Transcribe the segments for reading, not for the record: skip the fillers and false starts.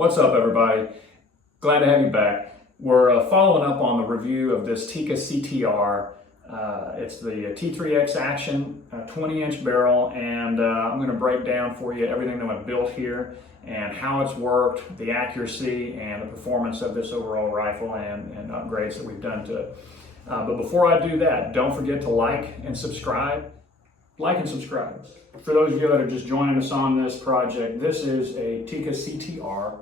What's up, everybody? Glad to have you back. We're following up on the review of this Tikka CTR. It's the T3X Action 20-inch barrel, and I'm going to break down for you everything that I've built here and how it's worked, the accuracy and the performance of this overall rifle, and upgrades that we've done to it. But before I do that, don't forget to like and subscribe. Like and subscribe. For those of you that are just joining us on this project, this is a Tikka CTR,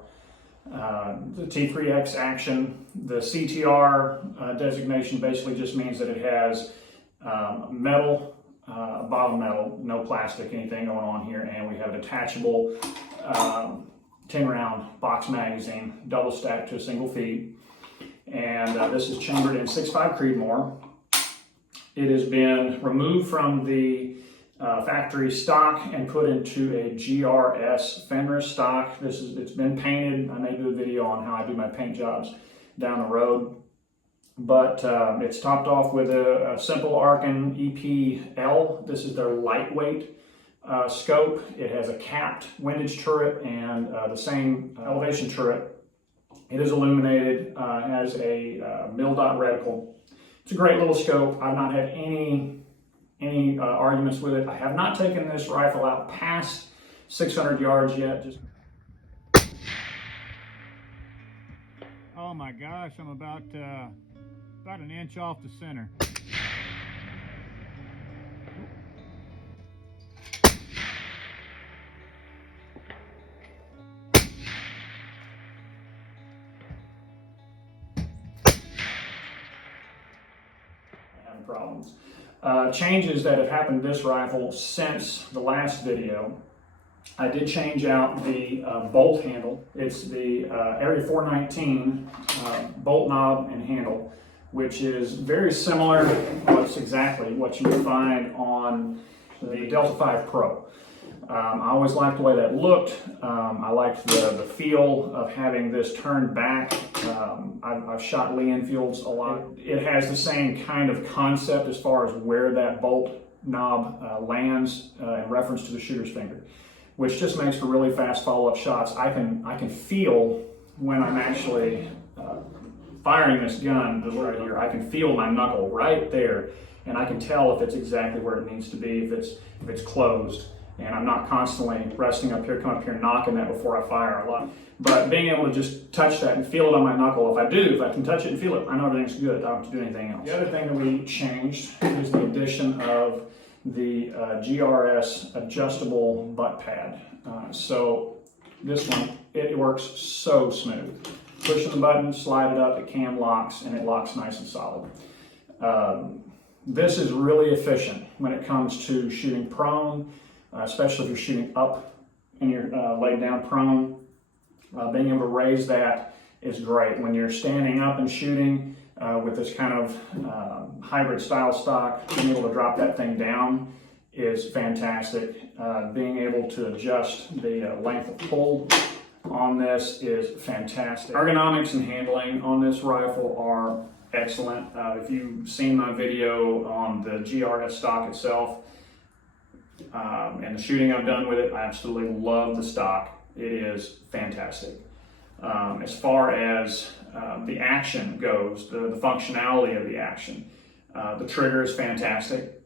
the T3X Action. The CTR designation basically just means that it has metal, bottom metal, no plastic, anything going on here, and we have a detachable 10-round box magazine, double stacked to a single feed, and this is chambered in 6.5 Creedmoor. It has been removed from the factory stock and put into a GRS Fenris stock. It's been painted. I may do a video on how I do my paint jobs down the road, but it's topped off with a simple ARKEN EPL. This is their lightweight scope. It has a capped windage turret and the same elevation turret. It is illuminated, has a mil-dot reticle. It's a great little scope. I've not had any arguments with it. I have not taken this rifle out past 600 yards yet. Oh my gosh, I'm about an inch off the center. Having problems. Changes that have happened to this rifle since the last video. I did change out the bolt handle. It's the Area 419 bolt knob and handle, which is very similar. That's exactly what you would find on the Delta 5 Pro. I always liked the way that looked. I liked the feel of having this turned back. I've shot Lee Enfields a lot. It has the same kind of concept as far as where that bolt knob lands in reference to the shooter's finger, which just makes for really fast follow-up shots. I can feel when I'm actually firing this gun, just right here, I can feel my knuckle right there, and I can tell if it's exactly where it needs to be, if it's closed. And I'm not constantly resting up here, come up here knocking that before I fire a lot. But being able to just touch that and feel it on my knuckle, if I can touch it and feel it, I know everything's good. I don't have to do anything else. The other thing that we changed is the addition of the GRS adjustable butt pad. So this one, it works so smooth. Pushing the button, slide it up, it cam locks, and it locks nice and solid. This is really efficient when it comes to shooting prone, especially if you're shooting up and you're laid down prone. Being able to raise that is great. When you're standing up and shooting with this kind of hybrid style stock, being able to drop that thing down is fantastic. Being able to adjust the length of pull on this is fantastic. Ergonomics and handling on this rifle are excellent. If you've seen my video on the GRS stock itself, and the shooting I've done with it, I absolutely love the stock. It is fantastic. As far as the action goes, the functionality of the action, the trigger is fantastic.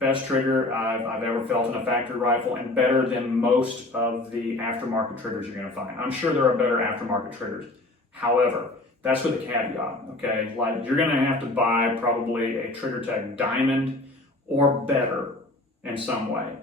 Best trigger I've ever felt in a factory rifle, and better than most of the aftermarket triggers you're going to find. I'm sure there are better aftermarket triggers. However, that's with a caveat, okay? Like, you're going to have to buy probably a Trigger Tech Diamond or better in some way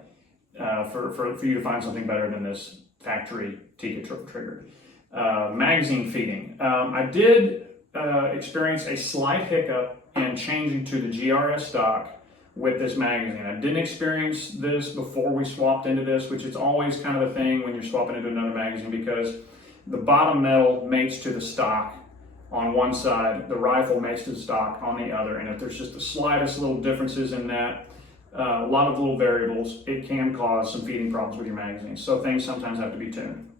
for you to find something better than this factory Tikka trigger. Magazine feeding. I did experience a slight hiccup in changing to the GRS stock with this magazine. I didn't experience this before we swapped into this, which is always kind of a thing when you're swapping into another magazine, because the bottom metal mates to the stock on one side, the rifle mates to the stock on the other, and if there's just the slightest little differences in that, a lot of little variables, it can cause some feeding problems with your magazine. So things sometimes have to be tuned.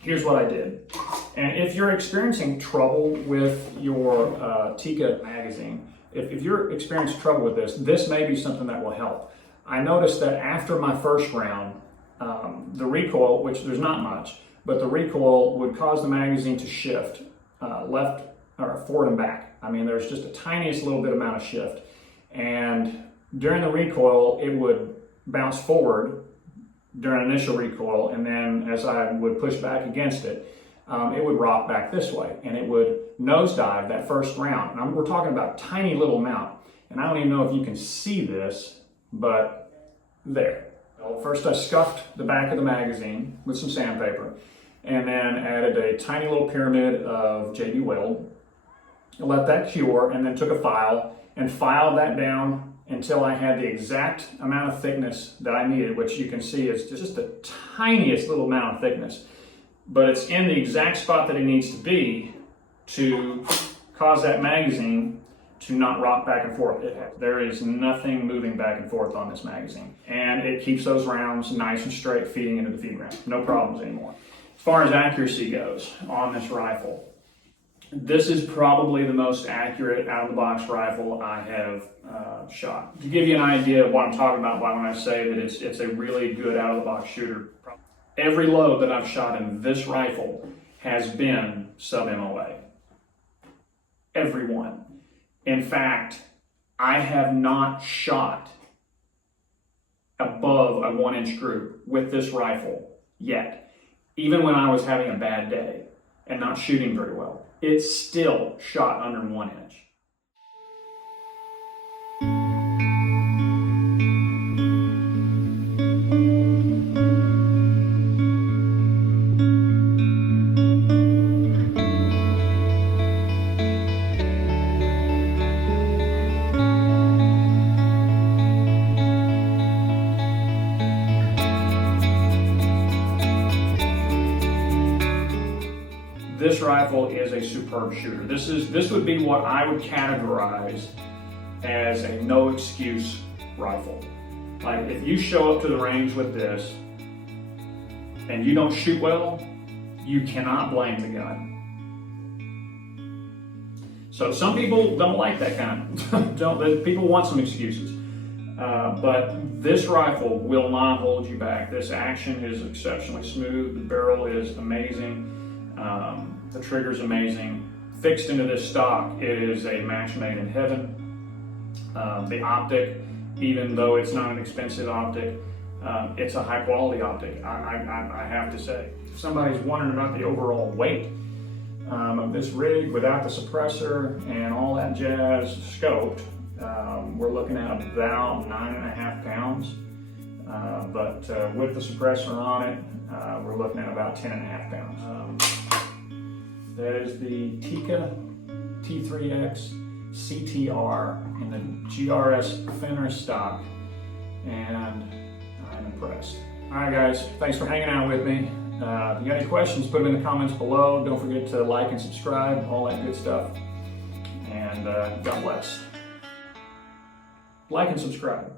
Here's what I did. And if you're experiencing trouble with your Tikka magazine, if you're experiencing trouble with this may be something that will help. I noticed that after my first round, the recoil, which there's not much, but the recoil would cause the magazine to shift left or forward and back. I mean, there's just a tiniest little bit amount of shift. And during the recoil, it would bounce forward during initial recoil, and then as I would push back against it, it would rock back this way, and it would nosedive that first round. And we're talking about a tiny little amount, and I don't even know if you can see this, but there. Well, first I scuffed the back of the magazine with some sandpaper, and then added a tiny little pyramid of JB Weld. I let that cure, and then took a file and filed that down until I had the exact amount of thickness that I needed, which you can see is just the tiniest little amount of thickness. But it's in the exact spot that it needs to be to cause that magazine to not rock back and forth. There is nothing moving back and forth on this magazine. And it keeps those rounds nice and straight feeding into the feed round. No problems anymore. As far as accuracy goes on this rifle, this is probably the most accurate out-of-the-box rifle I have shot. To give you an idea of what I'm talking about when I say that it's a really good out-of-the-box shooter, every load that I've shot in this rifle has been sub-MOA. Every one. In fact, I have not shot above a 1-inch group with this rifle yet. Even when I was having a bad day and not shooting very well, it still shot under 1 inch. This rifle is a superb shooter. This would be what I would categorize as a no excuse rifle. Like, if you show up to the range with this and you don't shoot well, you cannot blame the gun. So some people don't like that kind of, people want some excuses. But this rifle will not hold you back. This action is exceptionally smooth. The barrel is amazing. The trigger's amazing. Fixed into this stock, it is a match made in heaven. The optic, even though it's not an expensive optic, it's a high quality optic, I have to say. If somebody's wondering about the overall weight of this rig without the suppressor and all that jazz scoped, we're looking at about 9.5 pounds. But with the suppressor on it, we're looking at about 10.5 pounds. That is the Tikka T3X CTR in the GRS Fenner stock, and I'm impressed. All right, guys, thanks for hanging out with me. If you got any questions, put them in the comments below. Don't forget to like and subscribe, all that good stuff. And God bless. Like and subscribe.